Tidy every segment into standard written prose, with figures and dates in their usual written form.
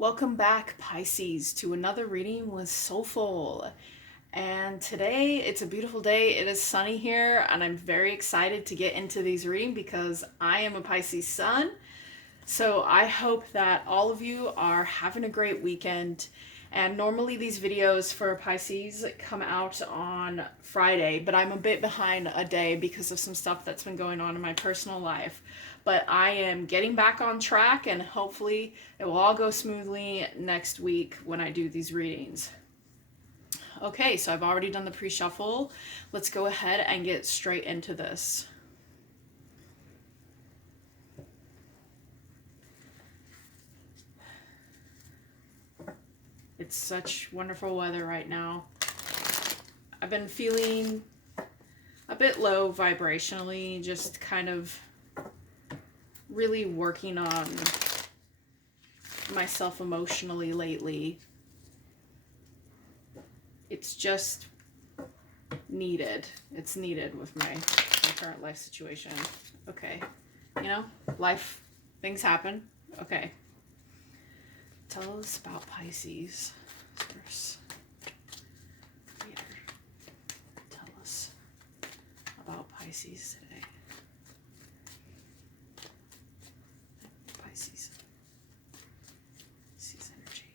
Welcome back, Pisces, to another reading with Soulful. And today it's a beautiful day. It is sunny here, and I'm very excited to get into these readings because I am a Pisces sun. So I hope that all of you are having a great weekend. And normally these videos for Pisces come out on Friday, but I'm a bit behind a day because of some stuff that's been going on in my personal life. But I am getting back on track, and hopefully it will all go smoothly next week when I do these readings. Okay, so I've already done the pre-shuffle. Let's go ahead and get straight into this. It's such wonderful weather right now. I've been feeling a bit low vibrationally, just kind of really working on myself emotionally lately. It's just needed. It's needed with my current life situation. Okay. You know, life, things happen. Okay. Tell us about Pisces first. Tell us about Pisces today. Pisces. Pisces energy.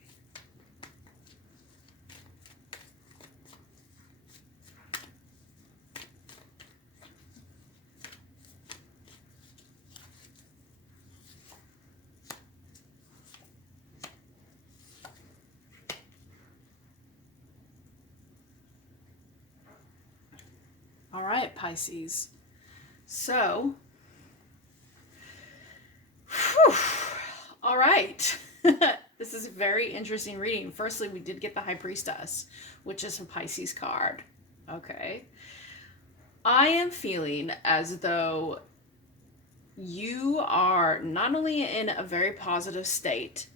All right, Pisces. So, all right. This is a very interesting reading. Firstly, we did get the High Priestess, which is a Pisces card. Okay. I am feeling as though you are not only in a very positive state,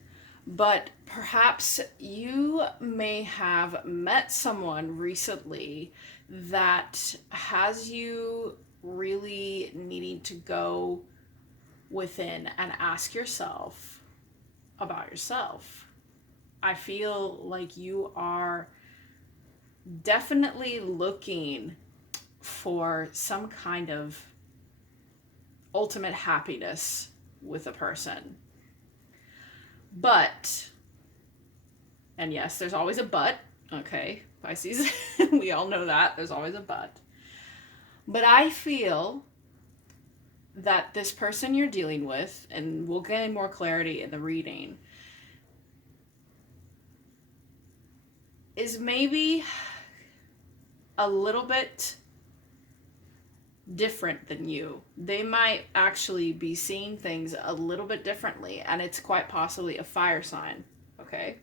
but perhaps you may have met someone recently that has you really needing to go within and ask yourself about yourself. I feel like you are definitely looking for some kind of ultimate happiness with a person. But, and yes, there's always a but, okay, Pisces, we all know that, there's always a but. But I feel that this person you're dealing with, and we'll gain more clarity in the reading, is maybe a little bit different than you. They might actually be seeing things a little bit differently, and it's quite possibly a fire sign, okay?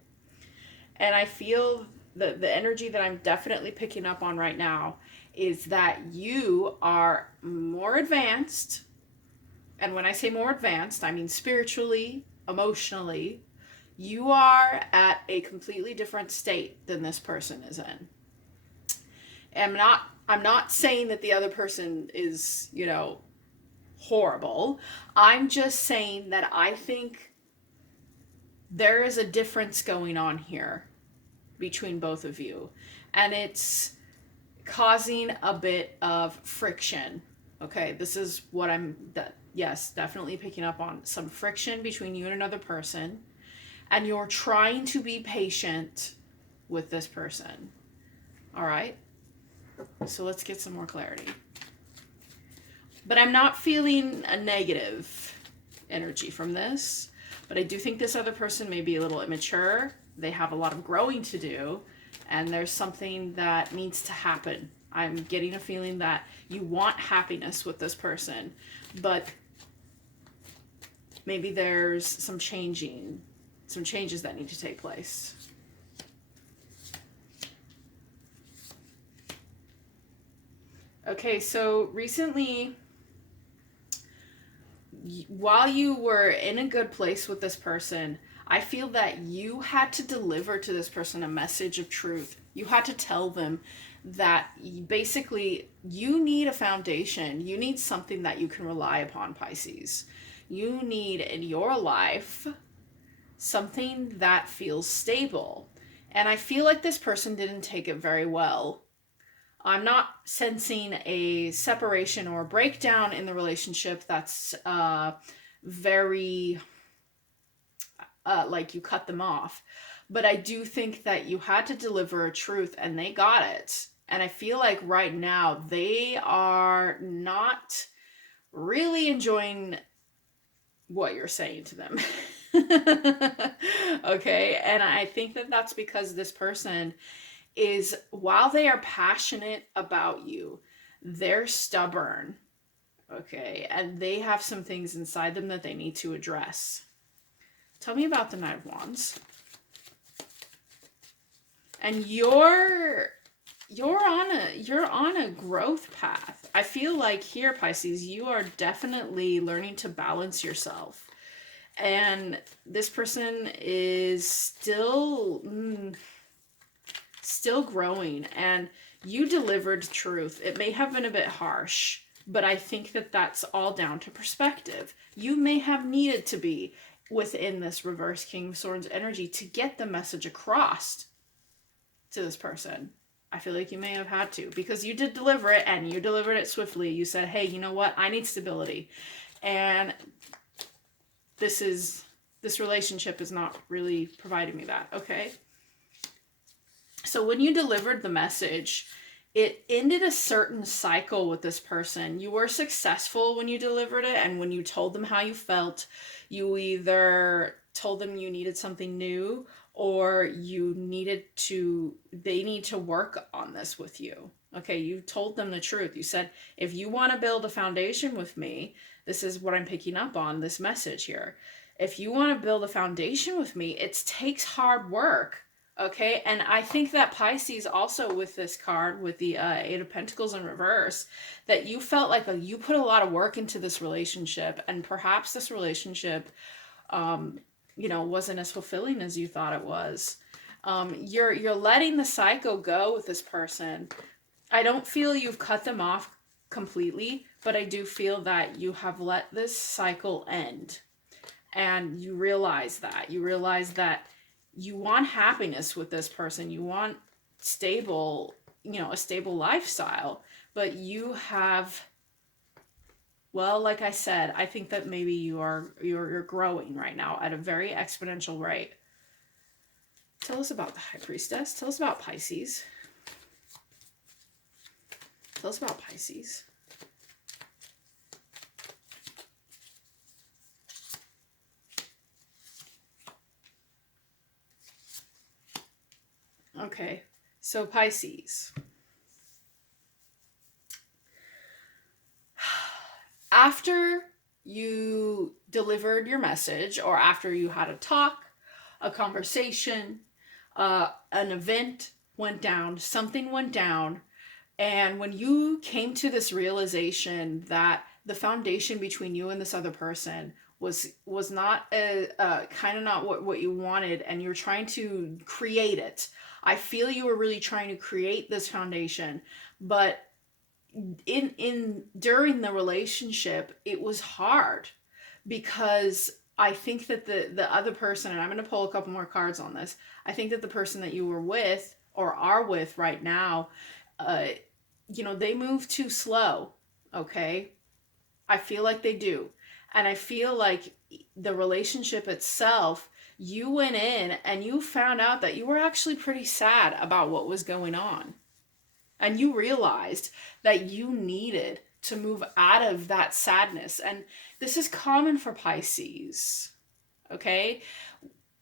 And I feel that the energy that I'm definitely picking up on right now is that you are more advanced. And when I say more advanced, I mean spiritually, emotionally. You are at a completely different state than this person is in. And I'm not saying that the other person is, horrible. I'm just saying that I think there is a difference going on here between both of you, and it's causing a bit of friction. Okay, this is what yes, definitely picking up on some friction between you and another person, and you're trying to be patient with this person. All right, so let's get some more clarity. But I'm not feeling a negative energy from this, but I do think this other person may be a little immature. They have a lot of growing to do, and there's something that needs to happen. I'm getting a feeling that you want happiness with this person, but maybe there's some changes that need to take place. Okay, so recently, while you were in a good place with this person, I feel that you had to deliver to this person a message of truth. You had to tell them that basically you need a foundation. You need something that you can rely upon, Pisces. You need in your life something that feels stable. And I feel like this person didn't take it very well. I'm not sensing a separation or a breakdown in the relationship that's very like you cut them off. But I do think that you had to deliver a truth and they got it. And I feel like right now they are not really enjoying what you're saying to them. Okay. And I think that that's because this person is, while they are passionate about you, they're stubborn. Okay. And they have some things inside them that they need to address. Tell me about the Knight of Wands. And you're on a growth path. I feel like here, Pisces, you are definitely learning to balance yourself. And this person is still growing, and you delivered truth. It may have been a bit harsh, but I think that that's all down to perspective. You may have needed to be within this reverse King of Swords energy to get the message across to this person. I feel like you may have had to, because you did deliver it, and you delivered it swiftly. You said, hey, you know what? I need stability. And this relationship is not really providing me that. Okay. So when you delivered the message, it ended a certain cycle with this person. You were successful when you delivered it, and when you told them how you felt, you either told them you needed something new, or they need to work on this with you. Okay, you told them the truth. You said, if you want to build a foundation with me, this is what I'm picking up on, this message here. If you want to build a foundation with me, it takes hard work. Okay, and I think that Pisces also, with this card, with the Eight of Pentacles in reverse, that you felt like you put a lot of work into this relationship, and perhaps this relationship wasn't as fulfilling as you thought it was. You're letting the cycle go with this person. I don't feel you've cut them off completely, but I do feel that you have let this cycle end. And you realize that. You realize that you want happiness with this person. You want a stable lifestyle, but you have, well, like I said, I think that maybe you're growing right now at a very exponential rate. Tell us about the High Priestess. Tell us about Pisces. Tell us about Pisces. Okay, so Pisces. After you delivered your message, or after you had a talk, a conversation, an event went down, something went down, and when you came to this realization that the foundation between you and this other person was not kind of not what you wanted, and you were trying to create it. I feel you were really trying to create this foundation, but during the relationship, it was hard, because I think that the other person, and I'm going to pull a couple more cards on this, I think that the person that you were with or are with right now, they move too slow. Okay, I feel like they do. And I feel like the relationship itself, you went in and you found out that you were actually pretty sad about what was going on. And you realized that you needed to move out of that sadness. And this is common for Pisces. Okay?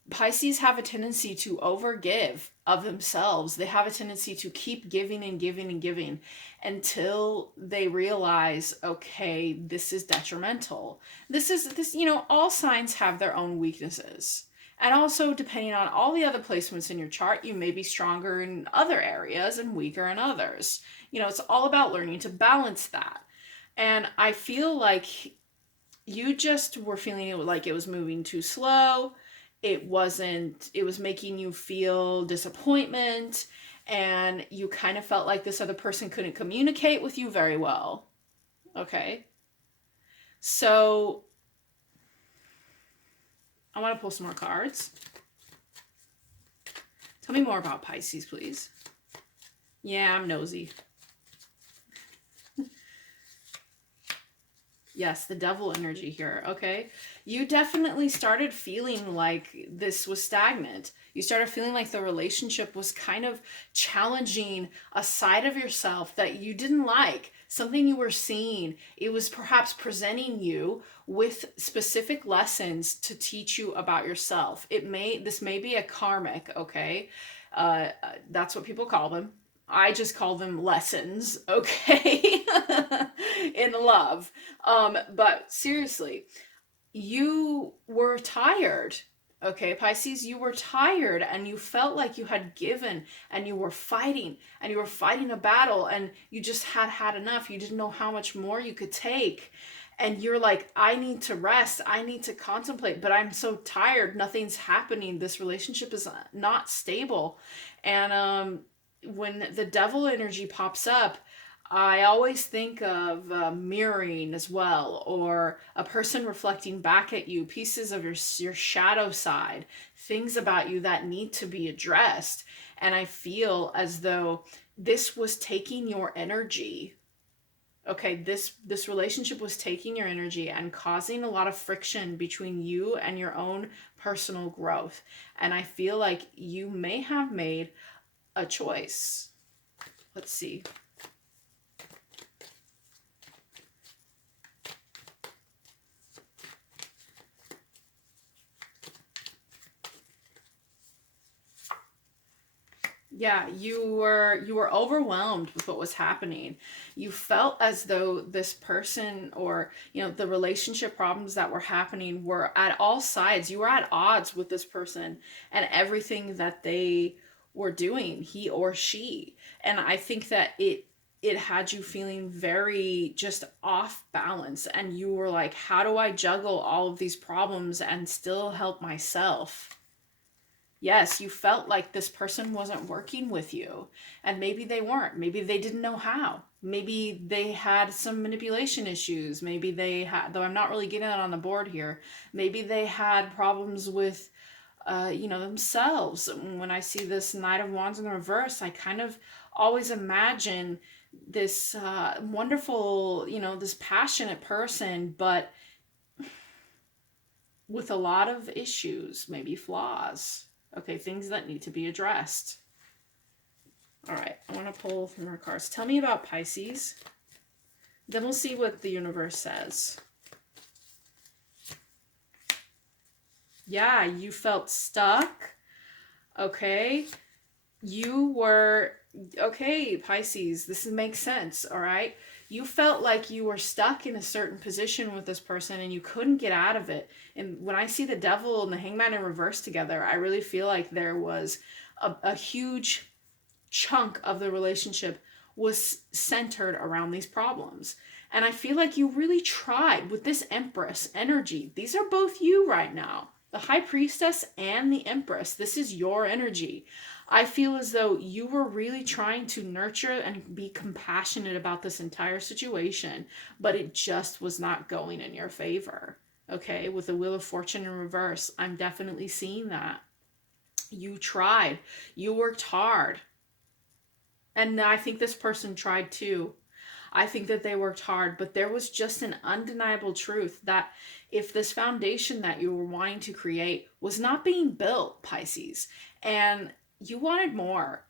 Pisces have a tendency to overgive of themselves. They have a tendency to keep giving and giving and giving until they realize, okay, this is detrimental. All signs have their own weaknesses. And also, depending on all the other placements in your chart, you may be stronger in other areas and weaker in others. It's all about learning to balance that. And I feel like you just were feeling it like it was moving too slow. It was making you feel disappointment, and you kind of felt like this other person couldn't communicate with you very well. Okay. So I want to pull some more cards. Tell me more about Pisces, please. Yeah, I'm nosy. Yes, the devil energy here. Okay. You definitely started feeling like this was stagnant. You started feeling like the relationship was kind of challenging a side of yourself that you didn't like, something you were seeing. It was perhaps presenting you with specific lessons to teach you about yourself. This may be a karmic, okay? That's what people call them. I just call them lessons, okay? In love. But seriously, you were tired. Okay, Pisces, you were tired and you felt like you had given and you were fighting a battle and you just had enough. You didn't know how much more you could take. And you're like, I need to rest. I need to contemplate, but I'm so tired. Nothing's happening. This relationship is not stable. And when the devil energy pops up, I always think of mirroring as well, or a person reflecting back at you, pieces of your shadow side, things about you that need to be addressed. And I feel as though this was taking your energy. Okay, this relationship was taking your energy and causing a lot of friction between you and your own personal growth. And I feel like you may have made a choice. Let's see. Yeah, you were overwhelmed with what was happening. You felt as though this person, or the relationship problems that were happening, were at all sides. You were at odds with this person and everything that they were doing, he or she. And I think that it had you feeling very just off balance, and you were like, how do I juggle all of these problems and still help myself? Yes, you felt like this person wasn't working with you, and maybe they weren't. Maybe they didn't know how. Maybe they had some manipulation issues. Maybe they had, though I'm not really getting that on the board here, maybe they had problems with themselves. When I see this Knight of Wands in the reverse, I kind of always imagine this wonderful, this passionate person, but with a lot of issues, maybe flaws. Okay, things that need to be addressed. All right, I want to pull some more cards. Tell me about Pisces. Then we'll see what the universe says. Yeah, you felt stuck. Okay. Okay, Pisces, this makes sense, all right? You felt like you were stuck in a certain position with this person and you couldn't get out of it. And when I see the devil and the hangman in reverse together, I really feel like there was a huge chunk of the relationship was centered around these problems. And I feel like you really tried with this Empress energy. These are both you right now. The High Priestess and the Empress. This is your energy. I feel as though you were really trying to nurture and be compassionate about this entire situation, but it just was not going in your favor. Okay, with the Wheel of Fortune in reverse, I'm definitely seeing that. You tried. You worked hard. And I think this person tried too. I think that they worked hard, but there was just an undeniable truth that if this foundation that you were wanting to create was not being built, Pisces, and you wanted more.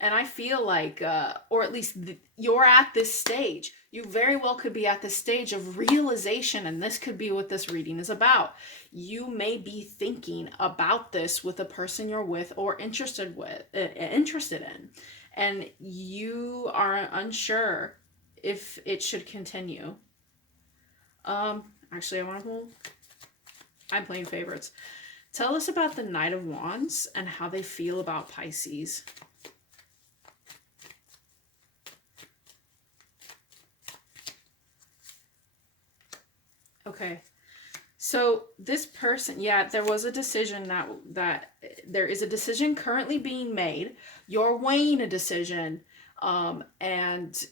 And I feel like, or at least you're at this stage. You very well could be at this stage of realization, and this could be what this reading is about. You may be thinking about this with a person you're with or interested in, and you are unsure if it should continue. Actually, I'm playing favorites. Tell us about the Knight of Wands and how they feel about Pisces. Okay. So this person, yeah, there was a decision that there is a decision currently being made. You're weighing a decision, and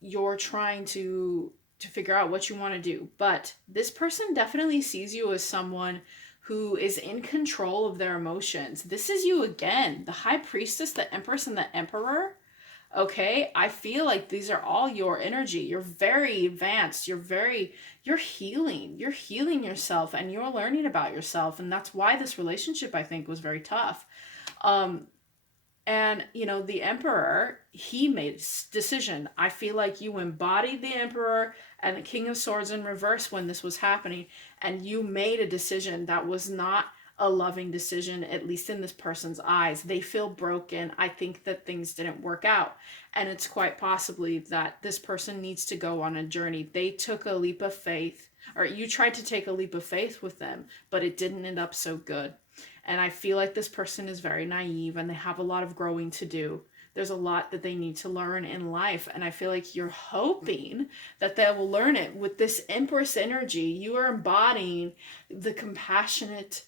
you're trying to figure out what you want to do. But this person definitely sees you as someone who is in control of their emotions. This is you again, the High Priestess, the Empress, and the Emperor. Okay, I feel like these are all your energy. You're very advanced. You're healing. You're healing yourself and you're learning about yourself. And that's why this relationship, I think, was very tough. And, you know, the Emperor, he made a decision. I feel like you embodied the Emperor and the King of Swords in reverse when this was happening. And you made a decision that was not a loving decision, at least in this person's eyes. They feel broken. I think that things didn't work out. And it's quite possibly that this person needs to go on a journey. They took a leap of faith, or you tried to take a leap of faith with them, but it didn't end up so good. And I feel like this person is very naive and they have a lot of growing to do. There's a lot that they need to learn in life. And I feel like you're hoping that they will learn it. With this Empress energy, you are embodying the compassionate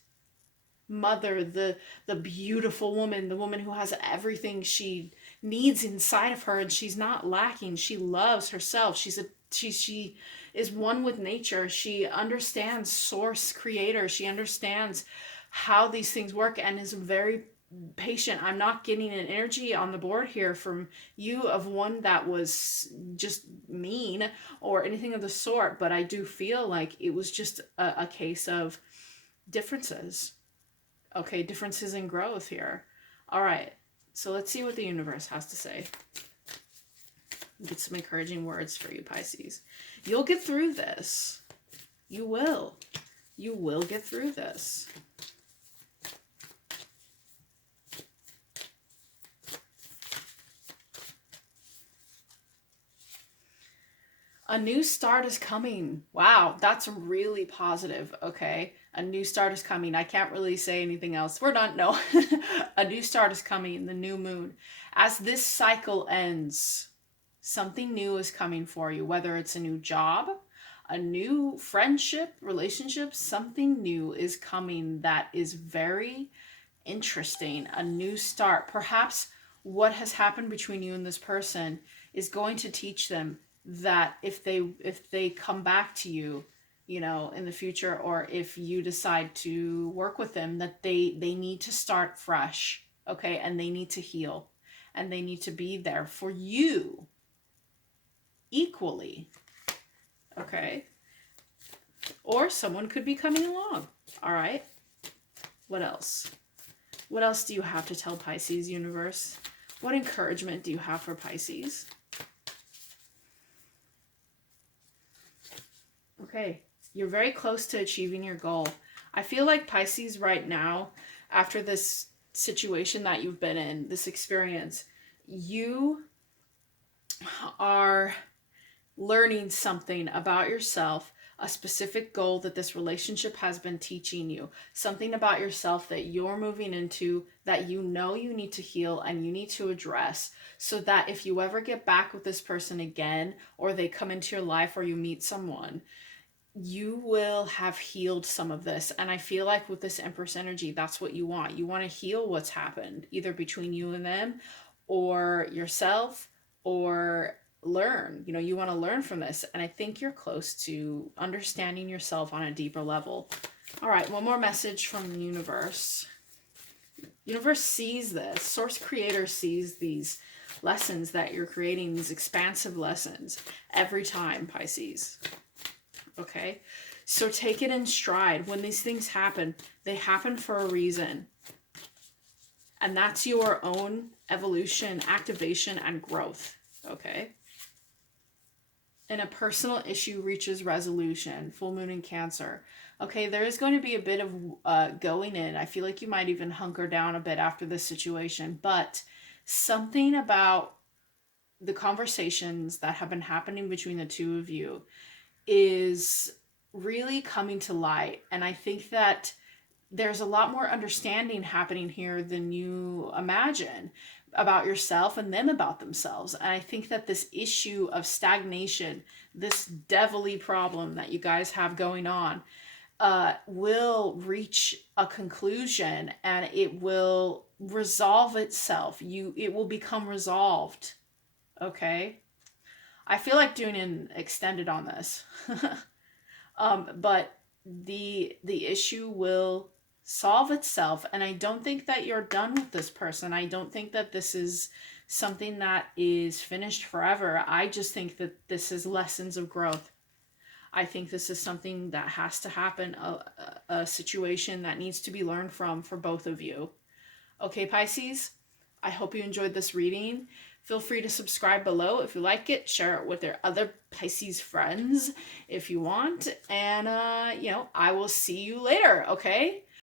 mother, the beautiful woman, the woman who has everything she needs inside of her and she's not lacking. She loves herself. She is one with nature. She understands source creator. She understands how these things work and is very patient. I'm not getting an energy on the board here from you of one that was just mean or anything of the sort, but I do feel like it was just a case of differences. Okay, differences in growth here. All right, so let's see what the universe has to say. Get some encouraging words for you, Pisces. You'll get through this. You will. You will get through this. A new start is coming. Wow, that's really positive. Okay, a new start is coming. I can't really say anything else. We're done. No, a new start is coming. The new moon. As this cycle ends, something new is coming for you. Whether it's a new job, a new friendship, relationship, something new is coming that is very interesting. A new start. Perhaps what has happened between you and this person is going to teach them that if they come back to you, you know, in the future, or if you decide to work with them, that they need to start fresh. Okay, and they need to heal and they need to be there for you equally. Okay, or someone could be coming along. All right, what else do you have to tell Pisces, universe? What encouragement do you have for Pisces? Okay, you're very close to achieving your goal. I feel like Pisces right now, after this situation that you've been in, this experience, you are learning something about yourself, a specific goal that this relationship has been teaching you, something about yourself that you're moving into that you know you need to heal and you need to address, so that if you ever get back with this person again, or they come into your life, or you meet someone, you will have healed some of this. And I feel like with this Empress energy, that's what you want. You want to heal what's happened, either between you and them, or yourself, or learn. You know, you want to learn from this. And I think you're close to understanding yourself on a deeper level. All right, one more message from the universe. Universe sees this. Source creator sees these lessons that you're creating, these expansive lessons every time, Pisces. Okay, so take it in stride. When these things happen, they happen for a reason. And that's your own evolution, activation, and growth. Okay. And a personal issue reaches resolution. Full moon in Cancer. Okay, there is going to be a bit of going in. I feel like you might even hunker down a bit after this situation. But something about the conversations that have been happening between the two of you is really coming to light. And I think that there's a lot more understanding happening here than you imagine about yourself and them about themselves. And I think that this issue of stagnation, this devilly problem that you guys have going on, will reach a conclusion and it will resolve itself. It will become resolved. Okay? I feel like doing an extended on this. But the issue will solve itself. And I don't think that you're done with this person. I don't think that this is something that is finished forever. I just think that this is lessons of growth. I think this is something that has to happen, a situation that needs to be learned from for both of you. Okay, Pisces, I hope you enjoyed this reading. Feel free to subscribe below if you like it. Share it with your other Pisces friends if you want. And, I will see you later, okay?